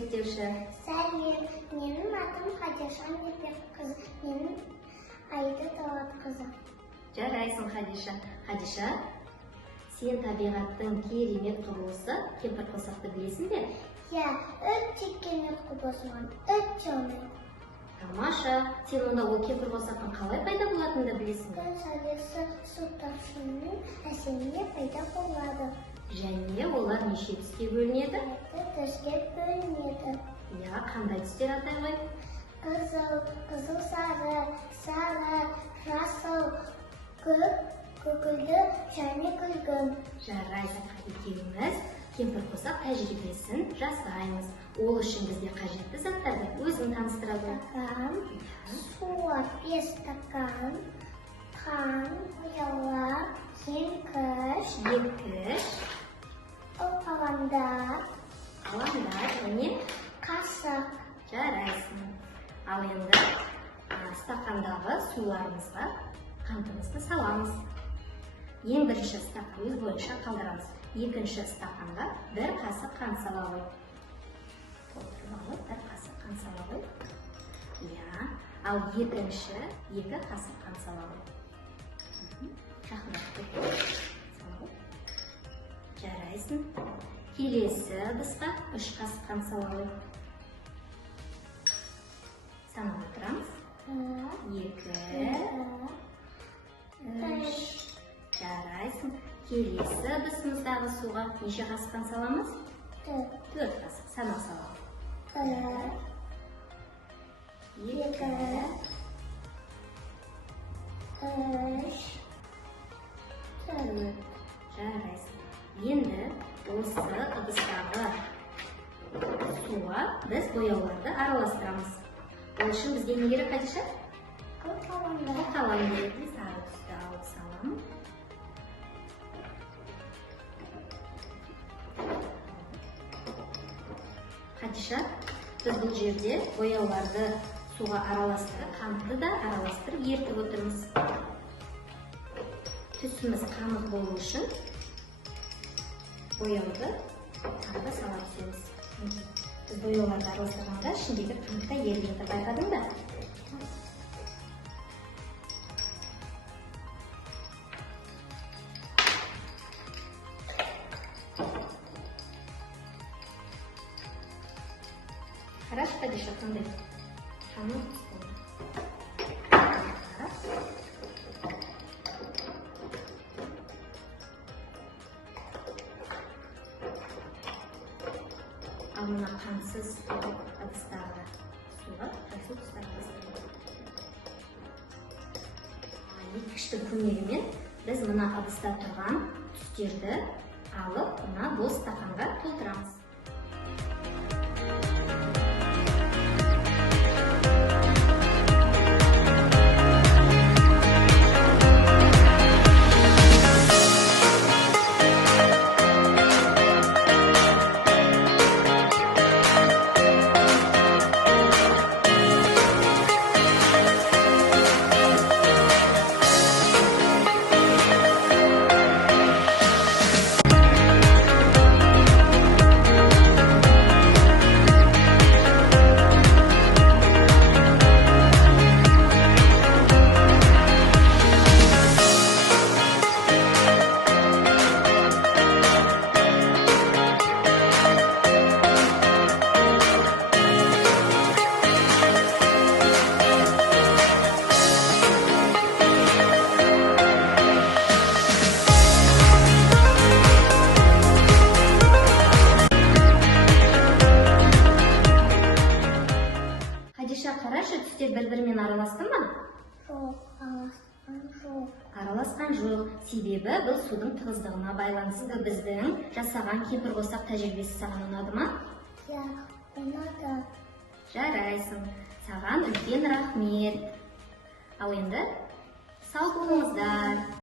зерттеуші. Сәлем, менің атым Хадиша Небекқызы, менің Аида Талғатқызы. Жарайсың, Хадиша. Хадиша, сен табиғаттың керемет құбылысы кемпірқосақты білесің бе? Иә, өте керемет құбылысынан, өте оңай. Тамаша, сен онда ол кемпірқосақтың қалай пайда болатынын да білесің бе? Күн сәулесі су тасқынының әсерінде пайда болады. Және олар неше түске бөлінеді? Екі түске бөлінеді. Иә, қандай түстер атай ғой? Қызыл сары, жасыл, көк, көкілді және күлгін. Жарайсың, екеуміз кемпірқосақ тәжірибесін жасаймыз. Ол үшін бізге қажетті заттарды өзің таныстыра біл. Стакан, суат 5 стакан, қант, бояулар, еңкіш, қаламдар және қасық. жарайсың. Ал енді стақандағы суларымызға қантымызды саламыз. Ең бірінші стакан өз бойынша қалдырамыз. Екінші стаканға бір қасық қант сала ғой. Бір қасық қант сала ғой. Иә. Ал екінші 2 қасық қант сала ғой. Жарайсың. Келесі ыдысқа 3 қасық қант сала ғой. Санап отырамыз. 2, 3. Жарайсың. Келесі ыдысымыздағы суға неше қасық қант саламыз? 4 қасық. Санап саламыз. 1, 2, 3, 4. Жарайсың. Енді осы ыдыстағы суға біз бояуларды араластырамыз. Ол үшін бізге не керек, Хадиша? Қалам керек. Сары түсті алып саламын. Хадиша, біз бұл жерде бояуларды суға араластырып, қантты да араластырып ертіп отырмыз. Түсіміз қанық болу үшін бояуды қантқа сала түсеміз. Біз бояуларды араластырғанда ішіндегі қантқа ерігенді байқадың ба? Қараш, Хадиша, қандай? Қанық болды. Ал мына қансыз ыдыстағы суға қайсы тұстарды бастырайық. Екіштің көмегімен біз мына ыдыста тұрған түстерді алып, мына бос стақанға толтырамыз. Қарашы, түстер бір-бірімен араласты ма? Араласқан жоқ. Себебі бұл судың тығыздығына байланысты. Біздің жасаған кемпірқосақ тәжірибесі саған ұнады ма? Иә, ұнады. Жарайсың. Саған үлкен рахмет. Ал енді сау болыңыздар.